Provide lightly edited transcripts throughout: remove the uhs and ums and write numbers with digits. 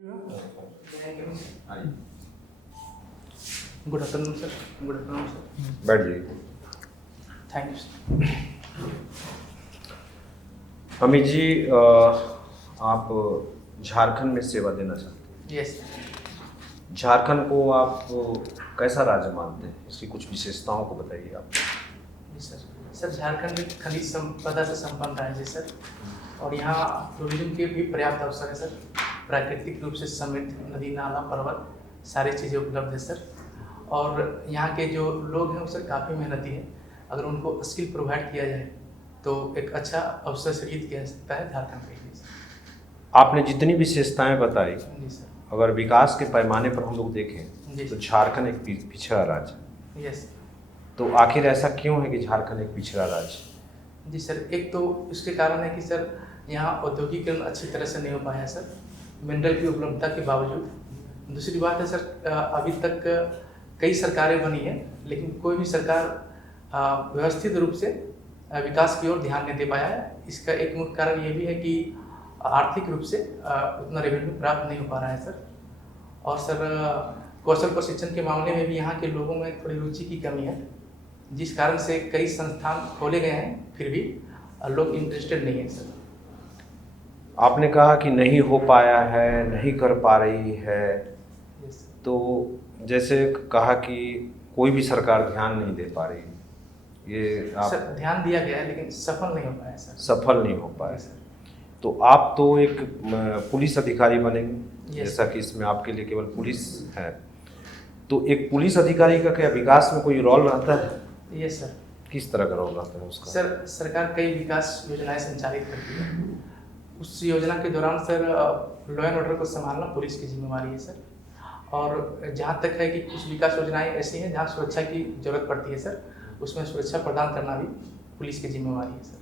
Good afternoon sir. Good afternoon sir. बैठ जाइए। Thank you sir. Amit ji, आप झारखंड में सेवा देना चाहते यस हैं। झारखंड को आप कैसा राज्य मानते हैं? इसकी कुछ विशेषताओं को बताइए आप। जी सर। सर झारखंड एक खनिज संपदा से संपन्न राज्य है सर, और यहाँ टूरिज्म के भी पर्याप्त अवसर है सर। प्राकृतिक रूप से समृद्ध नदी नाला पर्वत सारी चीज़ें उपलब्ध है सर। और यहाँ के जो लोग हैं वो सर काफ़ी मेहनती हैं। अगर उनको स्किल प्रोवाइड किया जाए तो एक अच्छा अवसर सृजित किया जा सकता है झारखंड के लिए सर। आपने जितनी विशेषताएं बताई, जी सर। अगर विकास के पैमाने पर हम लोग देखें जी तो सर। झारखंड एक पिछड़ा राज्य है। यस। तो आखिर ऐसा क्यों है कि झारखंड एक पिछड़ा राज्य? जी सर, एक तो इसके कारण है कि सर यहाँ औद्योगिकरण अच्छी तरह से नहीं हो पाया है सर, मिनरल की उपलब्धता के बावजूद। दूसरी बात है सर, अभी तक कई सरकारें बनी हैं लेकिन कोई भी सरकार व्यवस्थित रूप से विकास की ओर ध्यान नहीं दे पाया है। इसका एक मुख्य कारण ये भी है कि आर्थिक रूप से उतना रेवेन्यू प्राप्त नहीं हो पा रहा है सर। और सर कौशल प्रशिक्षण के मामले में भी यहाँ के लोगों में थोड़ी रुचि की कमी है, जिस कारण से कई संस्थान खोले गए हैं फिर भी लोग इंटरेस्टेड नहीं है सर। आपने कहा कि नहीं हो पाया है, नहीं कर पा रही है, Yes, sir. तो जैसे कहा कि कोई भी सरकार ध्यान नहीं दे पा रही, ये आप सर ध्यान दिया गया है लेकिन सफल नहीं हो पाया सर। सफल नहीं हो पाए। Yes, sir. तो आप तो एक पुलिस अधिकारी बनेंगे, Yes, जैसा कि इसमें आपके लिए केवल पुलिस है, तो एक पुलिस अधिकारी का क्या विकास में कोई रोल रहता है? Yes sir. किस तरह का रोल रहता है उसका? सर सरकार कई विकास योजनाएं संचालित करती है। उस योजना के दौरान सर लॉ एंड ऑर्डर को संभालना पुलिस की जिम्मेवारी है सर। और जहाँ तक है कि कुछ विकास योजनाएं ऐसी हैं जहाँ सुरक्षा की जरूरत पड़ती है सर, उसमें सुरक्षा प्रदान करना भी पुलिस की जिम्मेवारी है सर।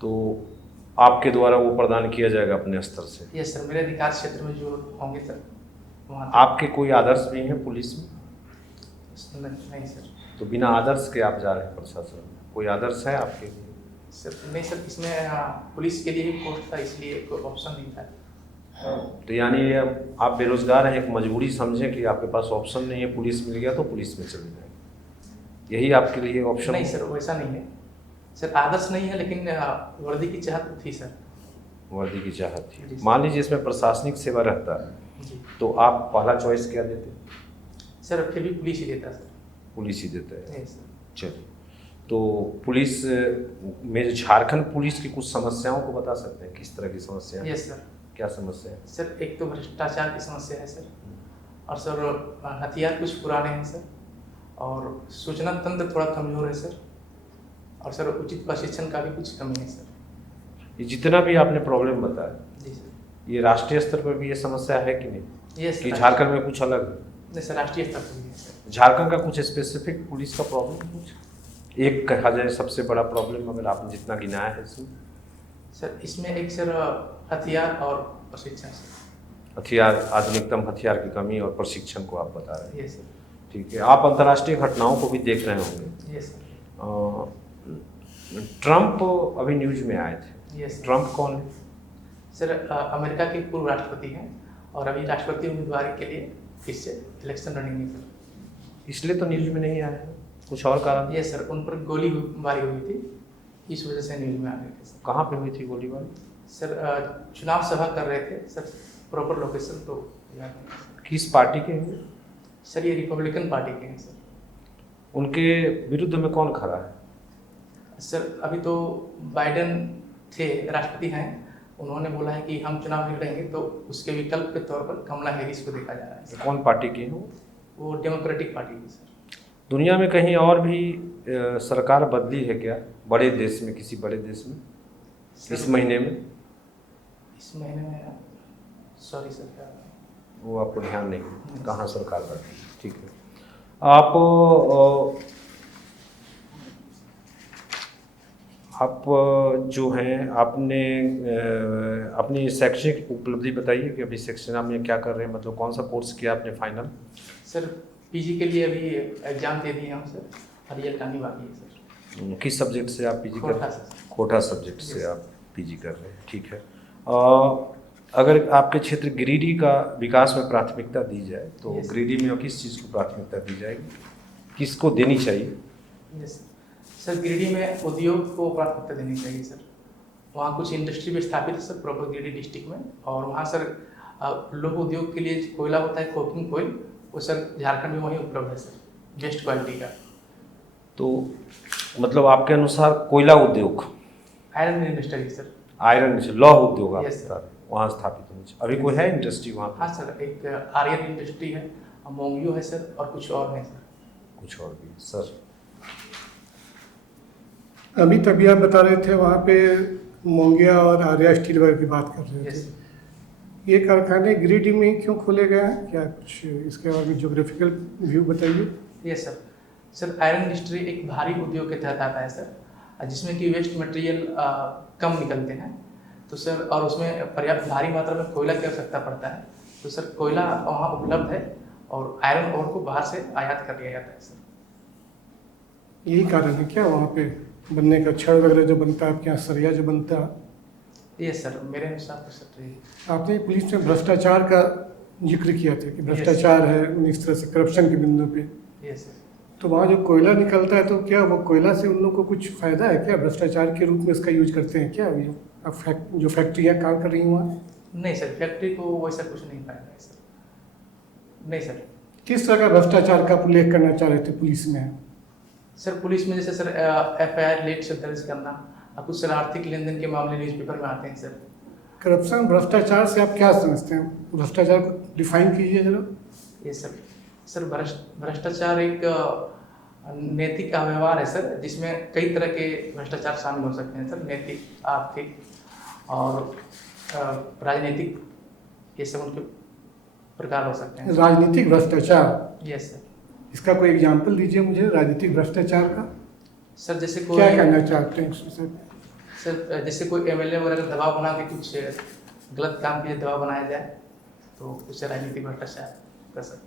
तो आपके द्वारा वो प्रदान किया जाएगा अपने स्तर से? यस सर, मेरे अधिकार क्षेत्र में जो होंगे सर वहाँ आपके कोई आदर्श भी हैं पुलिस में? नहीं सर। तो बिना आदर्श के आप जा रहे हैं प्रशासन में? कोई आदर्श है आपके लिए? सर नहीं सर, इसमें पुलिस के लिए ही पोस्ट था इसलिए कोई ऑप्शन नहीं था। तो यानी ये आप बेरोजगार हैं, एक मजबूरी समझें कि आपके पास ऑप्शन नहीं है, पुलिस मिल गया तो पुलिस में चले जाए, यही आपके लिए ऑप्शन? नहीं सर, वैसा नहीं है सर, आदर्श नहीं है लेकिन वर्दी की चाहत थी सर। वर्दी की चाहत जी थी। सर। मान लीजिए इसमें प्रशासनिक सेवा रहता है जी तो आप पहला चॉइस क्या देते? सर, फिर भी पुलिस ही देता सर। पुलिस ही देते हैं। Yes sir. चलिए, तो पुलिस में झारखंड पुलिस की कुछ समस्याओं को बता सकते हैं, किस तरह की समस्या है? Yes sir. क्या समस्या है? सर एक तो भ्रष्टाचार की समस्या है सर, और सर हथियार कुछ पुराने हैं सर, और सूचना तंत्र थोड़ा कमजोर है सर, और सर उचित प्रशिक्षण का भी कुछ कमी है सर। ये जितना भी आपने प्रॉब्लम बताया, जी सर। ये राष्ट्रीय स्तर पर भी ये समस्या है कि नहीं? यस कि सर। झारखंड में कुछ अलग है? नहीं सर, राष्ट्रीय स्तर पर भी है सर। झारखंड का कुछ स्पेसिफिक पुलिस का प्रॉब्लम कुछ एक कहा जाए सबसे बड़ा प्रॉब्लम, अगर आपने जितना गिनाया है इसमें? सर इसमें एक सर हथियार और प्रशिक्षण सर। हथियार, आधुनिकतम हथियार की कमी और प्रशिक्षण को आप बता रहे हैं। Yes sir. ठीक है, आप अंतर्राष्ट्रीय घटनाओं को भी देख रहे होंगे। Yes sir. ट्रंप अभी न्यूज में आए थे। Yes sir. ट्रंप कौन है? सर अमेरिका के पूर्व राष्ट्रपति हैं और अभी राष्ट्रपति उम्मीदवार के लिए फिर से इलेक्शन रनिंग है सर। इसलिए तो न्यूज में नहीं आए हैं, कुछ और कारण? यस सर, उन पर गोलीबारी हुई थी, इस वजह से न्यूज में आ गए थे सर। कहाँ पे हुई थी गोलीबारी? सर चुनाव सभा कर रहे थे सर, प्रॉपर लोकेशन तो याद नहीं है किस पार्टी के हैं? सर। ये रिपब्लिकन पार्टी के हैं सर। उनके विरुद्ध में कौन खड़ा है? सर अभी तो बाइडेन थे, राष्ट्रपति हैं, उन्होंने बोला है कि हम चुनाव नहीं लड़ेंगे, तो उसके विकल्प के तौर पर कमला हैरिस को देखा जा रहा है सर। कौन पार्टी के हैं वो डेमोक्रेटिक पार्टी की सर। दुनिया में कहीं और भी सरकार बदली है क्या, बड़े देश में, किसी बड़े देश में इस महीने में? इस महीने में सॉरी सर, क्या वो आपको ध्यान नहीं, कहाँ सरकार बदली? ठीक है, आप जो हैं आपने अपनी शैक्षणिक उपलब्धि बताइए कि अभी शिक्षा में क्या कर रहे हैं, मतलब कौन सा कोर्स किया आपने फाइनल? सर पीजी के लिए अभी एग्जाम दे दिए हम सर, और रिजल्ट आने बाकी है सर। किस सब्जेक्ट से आप पीजी कर रहे हैं? सर। कोटा सब्जेक्ट से आप पीजी कर रहे हैं, ठीक है। अगर आपके क्षेत्र गिरिडीह का विकास में प्राथमिकता दी जाए तो Yes. गिरिडीह में किस चीज़ को प्राथमिकता दी जाएगी, किसको देनी चाहिए? यस सर, गिरिडीह में उद्योग को प्राथमिकता देनी चाहिए सर। वहाँ कुछ इंडस्ट्री भी स्थापित है सर प्रॉपर गिरिडीह डिस्ट्रिक्ट में, और वहाँ सर लोह उद्योग के लिए कोयला होता है कोकिंग कोयल, वो सर झारखंड में वहीं उपलब्ध है सर, बेस्ट क्वालिटी का। तो मतलब आपके अनुसार कोयला उद्योग, आयरन इंडस्ट्री सर। आयरन लौह उद्योग आप Yes, बता रहे हैं, वहाँ स्थापित होनी चाहिए। अभी कोई है इंडस्ट्री वहाँ पे? हाँ सर, एक आर्यन इंडस्ट्री है, मोंगियो है सर, और कुछ और है सर। कुछ और भी है सर? अभी तभी आप बता रहे थे वहाँ पे मोंगिया और आर्या स्टील वर्क की बात कर रहे यस थे। ये कारखाने गिरिडीह में क्यों खोले गए हैं, क्या कुछ इसके बारे में ज्योग्राफिकल व्यू बताइए। Yes sir. Sir iron industry एक भारी उद्योग के तहत आता है सर, जिसमें कि वेस्ट मटेरियल कम निकलते हैं, तो सर और उसमें पर्याप्त भारी मात्रा में कोयला की आवश्यकता पड़ता है, तो सर कोयला वहाँ उपलब्ध है और आयरन ओर को बाहर से आयात कर लिया जाता है सर। यही कारण है क्या वहाँ पे बनने का, छड़ वगैरह जो बनता है आपके यहाँ, सरिया जो बनता है। यस सर, मेरे अनुसार तो सर यही। आपने पुलिस में भ्रष्टाचार का जिक्र किया था कि भ्रष्टाचार है इस तरह से करप्शन के बिंदु पे, यस सर। तो वहाँ जो कोयला निकलता है तो क्या वो कोयला से उन लोगों को कुछ फायदा है क्या, भ्रष्टाचार के रूप में इसका यूज करते हैं क्या अभी जो फैक्ट्रियाँ काम कर रही हैं वहाँ। नहीं सर, फैक्ट्री को वैसा कुछ नहीं फायदा है सर। नहीं सर। किस तरह का भ्रष्टाचार का आप उल्लेख करना चाह रहे थे पुलिस में। सर पुलिस में जैसे सर FIR लेट से दर्ज करना, कुछ सर आर्थिक लेन देन के मामले न्यूज़पेपर में आते हैं सर। करप्शन भ्रष्टाचार से आप क्या समझते हैं, भ्रष्टाचार को डिफाइन कीजिए जरा। ये सर भ्रष्टाचार एक नैतिक व्यवहार है सर, जिसमें कई तरह के भ्रष्टाचार शामिल हो सकते हैं सर, नैतिक, आर्थिक और राजनीतिक, ये सब उनके प्रकार हो सकते हैं। राजनीतिक भ्रष्टाचार, यस सर। इसका कोई एग्जाम्पल दीजिए मुझे राजनीतिक भ्रष्टाचार का। सर जैसे कोई, क्या कहना चाहते हैं इसमें। सर जैसे कोई MLA वगैरह का दबाव बना के कुछ गलत काम के लिए दबाव बनाया जाए, तो उसे राजनीतिक भ्रष्टाचार कर सकते हैं।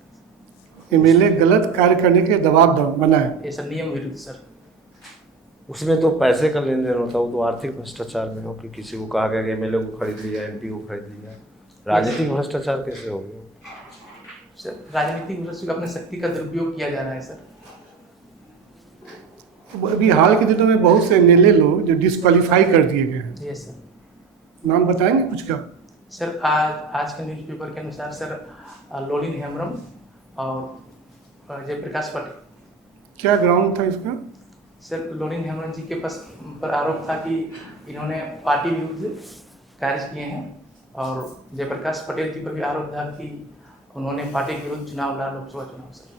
MLA गलत कार्य करने के लिए दबाव बनाए, ये सर नियम विरुद्ध सर। उसमें तो पैसे का लेन देन होता है, वो तो आर्थिक भ्रष्टाचार में हो कि किसी को कहा गया कि MLA को खरीद लिया, MP को खरीद लिया। राजनीतिक भ्रष्टाचार कैसे हो गया? सर राजनीतिक भ्रष्टाचार अपने शक्ति का दुरुपयोग किया जा रहा है सर। अभी हाल के दिनों में बहुत से MLA लोग जो डिस्क्वालीफाई कर दिए गए हैं, यस सर। नाम बताएंगे कुछ का। सर आज के न्यूज़पेपर के अनुसार सर लोलिन हेम्ब्रम और जयप्रकाश पटेल। क्या ग्राउंड था इसका। सर लोलिन हेम्ब्रम जी के पर आरोप था कि इन्होंने पार्टी विरुद्ध कार्य किए हैं, और जयप्रकाश पटेल जी पर भी आरोप था कि उन्होंने पार्टी के विरुद्ध चुनाव लड़ा, लोकसभा चुनाव सर।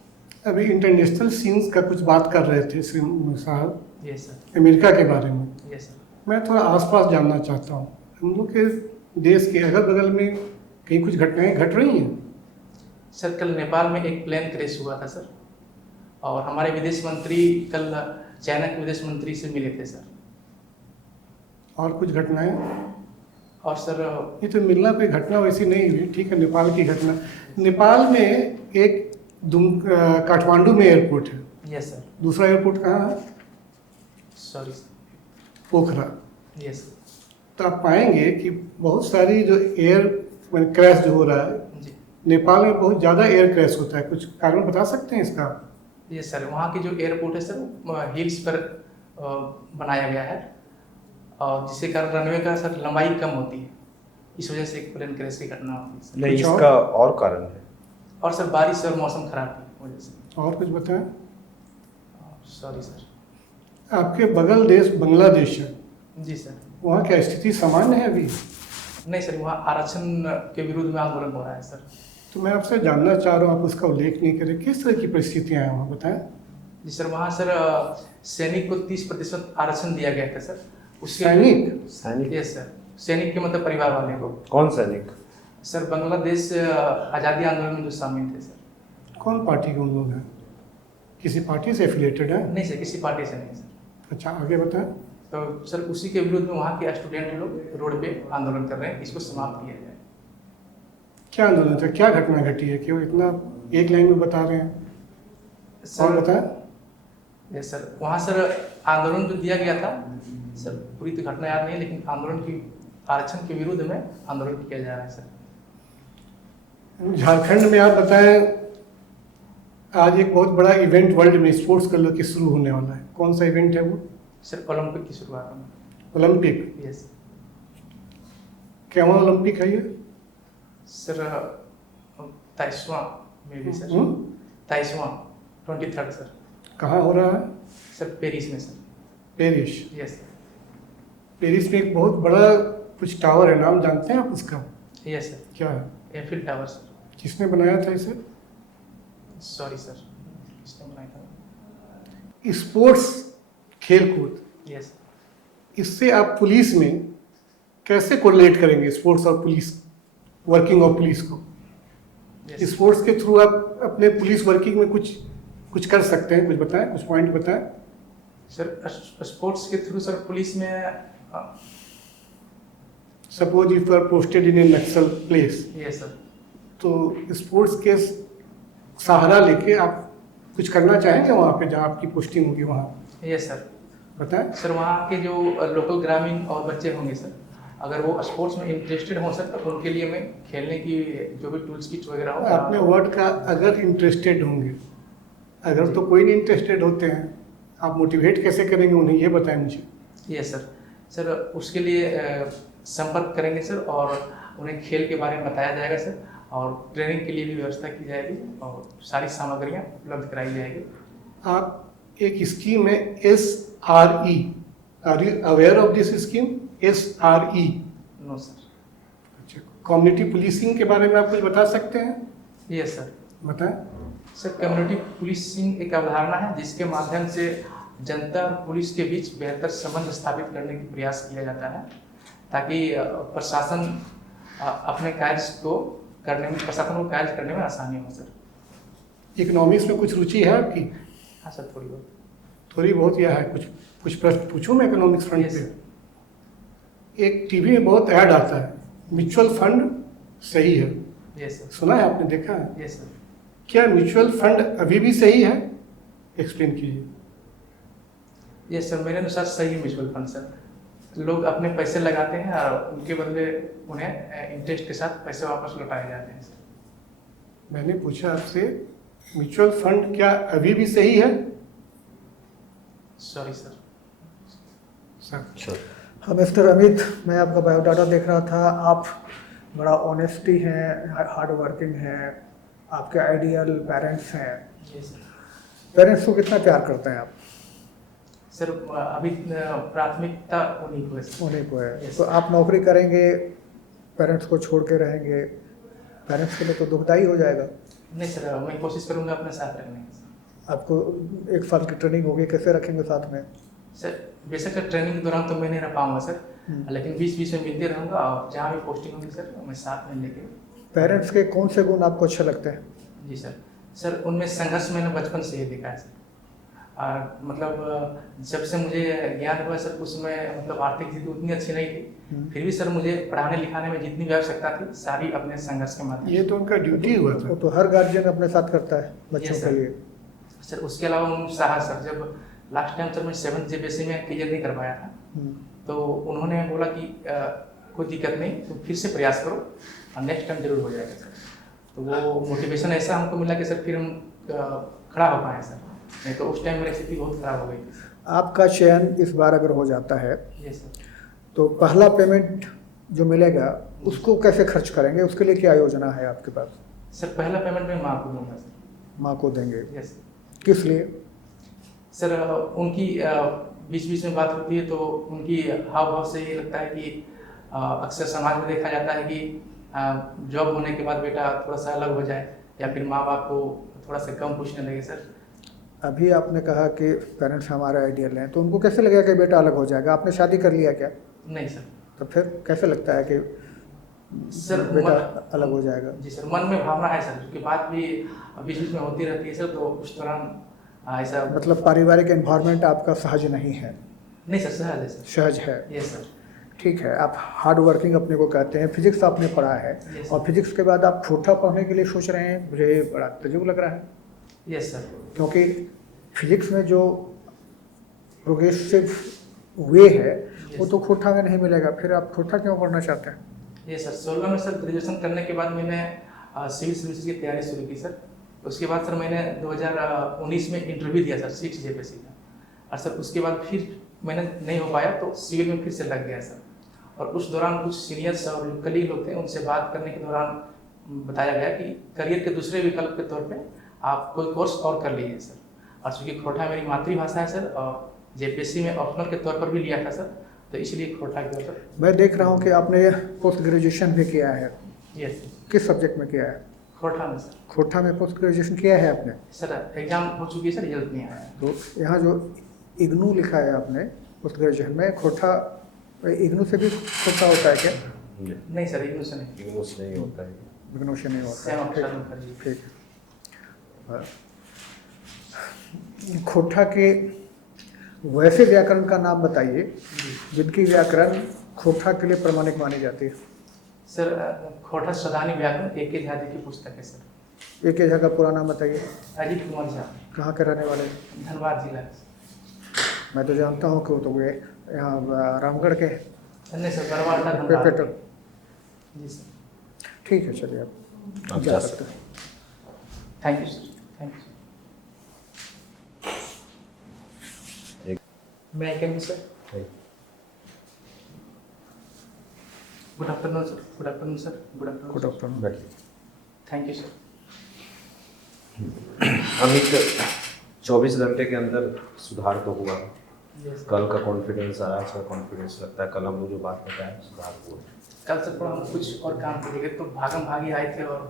अभी इंटरनेशनल सीन्स का कुछ बात कर रहे थे श्री साहब, यस सर। अमेरिका के बारे में। Yes sir. मैं थोड़ा आसपास जानना चाहता हूँ, हम लोग के देश के अगल बगल में कहीं कुछ घटनाएं घट रही हैं। सर कल नेपाल में एक प्लेन क्रैश हुआ था सर, और हमारे विदेश मंत्री कल चाइना के विदेश मंत्री से मिले थे सर। और कुछ घटनाएं, और सर ये तो मिलना कोई घटना वैसी नहीं हुई, ठीक है नेपाल की घटना। नेपाल में एक काठमांडू में एयरपोर्ट है, यस सर। दूसरा एयरपोर्ट कहाँ है, सॉरी सर। पोखरा। यस तो आप पाएंगे कि बहुत सारी जो एयर क्रैश जो हो रहा है जी। नेपाल में, बहुत ज़्यादा एयर क्रैश होता है, कुछ कारण बता सकते हैं इसका। यस सर, वहाँ की जो एयरपोर्ट है सर हिल्स पर बनाया गया है, और जिसके कारण रनवे का सर लंबाई कम होती है, इस वजह से एक प्लेन क्रैश की घटना होती है सर। नहीं, कुछ और? इसका और कारण है। और सर बारिश और मौसम खराब की वजह से। और कुछ बताएं। Sorry sir. आपके बगल देश बांग्लादेश है, जी सर। वहाँ क्या स्थिति सामान्य है अभी। नहीं सर, वहाँ आरक्षण के विरुद्ध में आंदोलन हो रहा है सर। तो मैं आपसे जानना चाह रहा हूँ, आप उसका उल्लेख नहीं करें, किस तरह की परिस्थितियाँ हैं वहाँ, बताएं। जी सर, वहाँ सर सैनिक को 30% आरक्षण दिया गया था सर। उसके सैनिक? यस सर, सैनिक के मतलब परिवार वाले को। कौन सैनिक? सर बांग्लादेश आज़ादी आंदोलन में जो शामिल थे सर। कौन पार्टी के उन लोग हैं, किसी पार्टी से एफिलेटेड है। नहीं सर, किसी पार्टी से नहीं सर। अच्छा, आगे बताएं। तो सर उसी के विरुद्ध में वहाँ के स्टूडेंट लोग रोड पे आंदोलन कर रहे हैं, इसको समाप्त किया जाए। क्या आंदोलन था, क्या घटना घटी है, क्यों इतना एक लाइन में बता रहे हैं, और सर बताएं। यस सर, वहाँ सर आंदोलन जो दिया गया था सर, पूरी तो घटना याद नहीं, लेकिन आंदोलन की आरक्षण के विरुद्ध में आंदोलन किया जा रहा है सर। झारखंड में आप बताएं, आज एक बहुत बड़ा इवेंट वर्ल्ड में स्पोर्ट्स का लेकर शुरू होने वाला है। कौन सा इवेंट है वो? सर ओलंपिक की शुरुआत में। ओलंपिक? यस क्या वहाँ ओलंपिक है ये? सर 23वां में भी सर, 23वां 23rd सर। कहाँ हो रहा है? सर पेरिस में सर। पेरिस? यस पेरिस में एक बहुत बड़ा कुछ टावर है, नाम जानते हैं आप उसका? यस सर, क्या है? Eiffel tower sir. किसने बनाया था इसे? सॉरी सर, किसने बनाया था? स्पोर्ट्स, खेलकूद, यस इससे आप पुलिस में कैसे कोरिलेट करेंगे? स्पोर्ट्स और पुलिस, वर्किंग ऑफ पुलिस को यस स्पोर्ट्स के थ्रू आप अपने पुलिस वर्किंग में कुछ कर सकते हैं? कुछ बताएं, कुछ पॉइंट बताएं। सर। स्पोर्ट्स के थ्रू सर पुलिस में suppose if you are posted in a Naxal place, yes sir. तो स्पोर्ट्स के सहारा लेके आप कुछ करना चाहेंगे वहाँ पे जहाँ आपकी पोस्टिंग होगी वहाँ? Yes sir. बताएं। सर वहाँ के जो लोकल ग्रामीण और बच्चे होंगे सर, अगर वो स्पोर्ट्स में इंटरेस्टेड हों सर, तो उनके लिए मैं खेलने की जो भी टूल्स किट वगैरह हो। आपने वर्ड का अगर इंटरेस्टेड होंगे, अगर तो कोई नहीं इंटरेस्टेड होते हैं, आप मोटिवेट कैसे करेंगे उन्हें, ये बताएं मुझे। Yes sir. सर उसके लिए संपर्क करेंगे सर, और उन्हें खेल के बारे में बताया जाएगा सर, और ट्रेनिंग के लिए भी व्यवस्था की जाएगी और सारी सामग्रियाँ उपलब्ध कराई जाएगी। आप एक स्कीम है SRE, are you aware of this scheme? SRE? No sir. अच्छा, कम्युनिटी पुलिसिंग के बारे में आप कुछ बता सकते हैं? Yes sir. बताएं। सर कम्युनिटी पुलिसिंग एक अवधारणा है जिसके माध्यम से जनता और पुलिस के बीच बेहतर संबंध स्थापित करने की प्रयास किया जाता है, ताकि प्रशासन अपने कार्य को करने में, प्रशासन को कार्य करने में आसानी हो सर। इकोनॉमिक्स में कुछ रुचि है आपकी? हाँ सर, थोड़ी बहुत। थोड़ी बहुत या है? कुछ प्रश्न पूछूं मैं इकोनॉमिक्स फ्रंट Yes. पे? एक टीवी में बहुत ऐड आता है, म्यूचुअल फंड सही है, यस सर। सुना है आपने, देखा है? Yes sir. क्या म्यूचुअल फंड अभी भी सही है? एक्सप्लेन कीजिए। यस सर, मेरे अनुसार सही म्यूचुअल फंड सर। लोग अपने पैसे लगाते हैं और उनके बदले उन्हें इंटरेस्ट के साथ पैसे वापस लौटाए जाते हैं सर। मैंने पूछा आपसे, म्यूचुअल फंड क्या अभी भी सही है? Sorry sir. सर हाँ मिस्टर अमित, मैं आपका बायोडाटा देख रहा था। आप बड़ा ऑनेस्टी हैं, हार्ड वर्किंग हैं, आपके आइडियल पेरेंट्स हैं। Yes sir. पेरेंट्स को कितना प्यार करते हैं आप? सर अभी प्राथमिकता उन्हीं को है सर। उन्हीं को है। Yes. तो आप नौकरी करेंगे, पेरेंट्स को छोड़ के रहेंगे, पेरेंट्स के लिए तो दुखदाई हो जाएगा। नहीं सर, मैं कोशिश करूंगा अपने साथ रखने की सर। आपको 1 साल की ट्रेनिंग होगी, कैसे रखेंगे साथ में? सर बेशक सर, ट्रेनिंग के दौरान तो मैं नहीं रह पाऊंगा सर, लेकिन बीच बीच में मिलते रहूंगा, और जहाँ भी पोस्टिंग होगी सर मैं साथ में लेके। पेरेंट्स के कौन से गुण आपको अच्छे लगते हैं? जी सर। सर उनमें संघर्ष मैंने बचपन से ही देखा है सर। और मतलब जब से मुझे ज्ञान हुआ सर, उसमें मतलब आर्थिक स्थिति उतनी अच्छी नहीं थी, फिर भी सर मुझे पढ़ाने लिखाने में जितनी भी आवश्यकता थी सारी अपने संघर्ष के माध्यम ये तो उनका ड्यूटी हुआ था। वो तो हर गार्जियन अपने साथ करता है बच्चों Yes, के sir. लिए। सर उसके अलावा उत्साह सर, जब लास्ट टाइम सर मैं 7th JPSC में क्लियर नहीं कर पाया था, तो उन्होंने बोला कि कोई दिक्कत नहीं, तुम फिर से प्रयास करो और नेक्स्ट टाइम जरूर हो जाएगा सर। तो वो मोटिवेशन ऐसा हमको मिला कि सर फिर हम खड़ा हो पाए सर, नहीं तो उस टाइम मेरी स्थिति बहुत खराब हो गई थी। आपका चयन इस बार अगर हो जाता है यस सर। तो पहला पेमेंट जो मिलेगा उसको कैसे खर्च करेंगे? उसके लिए क्या योजना है आपके पास? सर पहला पेमेंट मैं माँ को दूंगा सर। माँ को देंगे? यस किस लिए? सर उनकी बीच बीच में बात होती है तो उनकी हाव भाव से ये लगता है कि अक्सर समाज में देखा जाता है कि जॉब होने के बाद बेटा थोड़ा सा अलग हो जाए, या फिर माँ बाप को थोड़ा सा कम पूछने लगे सर। अभी आपने कहा कि पेरेंट्स हमारे आइडियल हैं, तो उनको कैसे लगेगा कि बेटा अलग हो जाएगा? आपने शादी कर लिया क्या? नहीं सर। तो फिर कैसे लगता है कि सर बेटा अलग हो जाएगा? जी सर, मन में भावना है सर, उसके बाद भी बीच बीच में होती रहती है सर, तो उस दौरान ऐसा मतलब पारिवारिक एनवायरनमेंट आपका सहज नहीं है? नहीं सर, सहज है सर। सहज है। Yes sir. ठीक है, आप हार्ड वर्किंग अपने को कहते हैं, फिजिक्स आपने पढ़ा है, Yes, और फिजिक्स के बाद आप छोटा पढ़ने के लिए सोच रहे हैं, मुझे बड़ा तजुब लग रहा है। Yes sir. क्योंकि फिजिक्स में जो प्रोग्रेसिव वे है वो तो खोटा में नहीं मिलेगा, फिर आप खोटा क्यों करना चाहते हैं? ये सर 16 में सर ग्रेजुएशन करने के बाद मैंने सिविल सर्विसेज की तैयारी शुरू की सर। उसके बाद सर मैंने 2019 में इंटरव्यू दिया सर सीट जेपीएससी का, और सर उसके बाद फिर मैंने नहीं हो पाया तो सिविल में फिर से लग गया सर। और उस दौरान कुछ सीनियर्स और कलीग लोग थे, उनसे बात करने के दौरान बताया गया कि करियर के दूसरे विकल्प के तौर पे आप कोई कोर्स और कर लीजिए सर। और चूँकि खोटा मेरी मातृभाषा है सर और जेपीएससी में ऑप्शनल के तौर पर भी लिया था सर, तो इसलिए खोटा किया सर। मैं देख रहा हूँ कि आपने पोस्ट ग्रेजुएशन भी किया है, यस किस सब्जेक्ट में किया है? खोटा में सर। खोटा में पोस्ट ग्रेजुएशन किया है आपने? सर एग्जाम हो चुकी है सर, रिजल्ट नहीं आया। तो यहाँ जो इग्नू लिखा है आपने पोस्ट ग्रेजुएशन में, खोटा इग्नू से भी खोटा होता है क्या? नहीं सर, इग्नू से नहीं। इग्नू से नहीं होता है। इग्नू से नहीं होता सेम है, ऑप्शन में कर लीजिए। ठीक है। खोटा के वैसे व्याकरण का नाम बताइए जिनकी व्याकरण खोटा के लिए प्रमाणिक मानी जाती है। सर खोटा सदानी व्याकरण एक झा की पुस्तक है सर। एक जगह का पूरा नाम बताइए। अजीत कुमार झा, कहाँ के रहने वाले? धनबाद जिला। मैं तो जानता हूँ कि वो तो ये यहाँ रामगढ़ के नहीं सर, बरवाटा धनबाद। पेपर। जी सर। ठीक है, चलिए आप जा सकते हैं। Thank you sir, thank you. मैं कैन sir. Good afternoon sir. Good afternoon sir. Good afternoon. Good afternoon. बैठिए। Thank you sir. अमित, 24 घंटे के अंदर सुधार तो हुआ। यस। कल का कॉन्फिडेंस आया, आज का कॉन्फिडेंस लगता है कल हम लोग जो बात बताया सुधार हुआ। कल सर थोड़ा हम कुछ और काम करेंगे तो भागम भागी आए थे और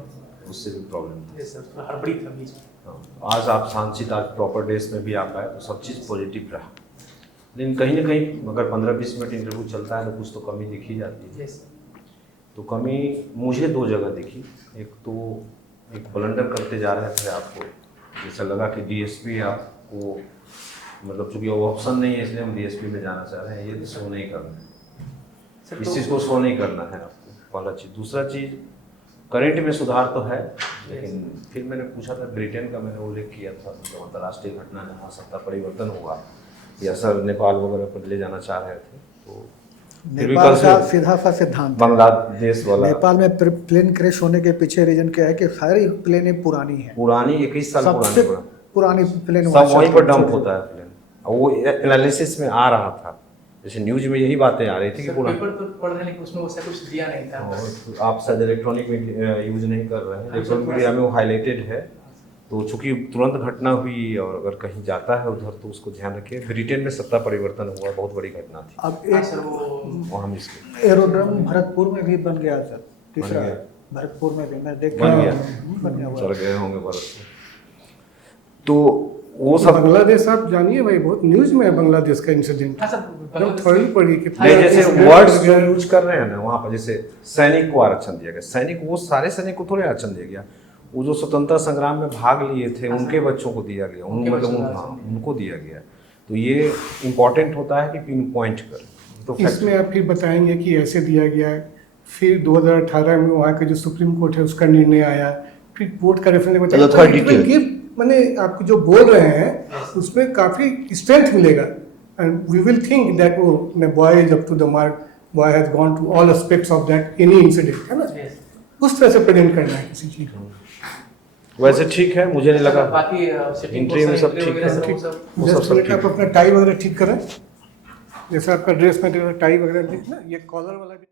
उससे भी प्रॉब्लम था। यस सर, थोड़ा हड़बड़ी था बीच में। हाँ, आज आप शांत, आज प्रॉपर डेज में भी आ पाए तो सब चीज़ पॉजिटिव रहा। लेकिन कहीं ना कहीं अगर 15-20 मिनट इंटरव्यू चलता है तो कुछ तो कमी दिखी जाती है। यस। तो कमी मुझे 2 जगह दिखी। एक तो एक ब्लंडर करते जा रहे थे आपको, जैसा लगा कि डीएसपी आपको मतलब चूंकि वो ऑप्शन नहीं है इसलिए हम डीएसपी में जाना चाह रहे हैं, ये तो शो नहीं करना है। इस चीज़ को शो नहीं करना है आपको, पहला चीज़। दूसरा चीज़, करंट में सुधार तो है, लेकिन फिर मैंने पूछा था ब्रिटेन का, मैंने उल्लेख किया था मतलब अंतर्राष्ट्रीय घटना जहाँ सत्ता परिवर्तन हुआ या सर नेपाल वगैरह पर ले जाना चाह रहे थे, तो नेपाल का सीधा सा सिद्धांत, बांग्लादेश वाला नेपाल में प्लेन क्रैश होने के पीछे रीजन क्या है कि सारी प्लेनें पुरानी है, पुरानी 21 साल सबसे पुरानी प्लेन सब वहीं पर डंप होता है प्लेन। वो एनालिसिस में आ रहा था, जैसे न्यूज में यही बातें आ रही थी कि पेपर तो पढ़ रहे हैं लेकिन उसमें वैसा कुछ दिया नहीं था। आप शायद इलेक्ट्रॉनिक यूज नहीं कर रहे हैं, इलेक्ट्रॉनिक मीडिया में वो हाईलाइटेड है। तो चूंकि तुरंत घटना हुई और अगर कहीं जाता है उधर तो उसको ध्यान रखिए। ब्रिटेन में सत्ता परिवर्तन हुआ, बहुत बड़ी घटना थी। अब हाँ एक सर, वो हम इसके एरोड्रम भरतपुर में भी बन गया सर, तीसरा गया। भरतपुर में भी मैं देख बन गया। बन गया हुआ। चल गए होंगे भारत। तो वो सब बांग्लादेश आप जानिए भाई, बहुत न्यूज में है बांग्लादेश का इंसिडेंट। हाँ सर, मतलब थोड़ी पड़ी कि नहीं, जैसे वर्ड्स जो यूज कर रहे हैं ना वहाँ पर, जैसे सैनिक को आरक्षण दिया गया, सैनिक वो सारे सैनिक को थोड़े आरक्षण दिया गया, वो जो स्वतंत्रता संग्राम में भाग लिए थे उनके बच्चों को दिया गया, उनको दिया गया। तो ये इम्पोर्टेंट होता है कि पिन पॉइंट कर। तो इसमें आप फिर बताएंगे कि ऐसे दिया गया है, फिर 2018 में वहाँ का जो सुप्रीम कोर्ट है उसका निर्णय आया, फिर कोर्ट का रेफरेंस बताया, मैंने आपको जो बोल रहे हैं उसमें काफी स्ट्रेंथ मिलेगा, and we will think that वो boy is up to the mark, boy has gone to all aspects of that any incident, है ना? उस तरह से प्रेजेंट करना है किसी चीज को। वैसे ठीक है, मुझे नहीं लगा बाकी इंटरव्यू में सब ठीक है। वो सब जस्ट आप अपना टाई वगैरह ठीक करें, जैसे आपका ड्रेस में टाई वगैरह देखना, ये कॉलर वाला भी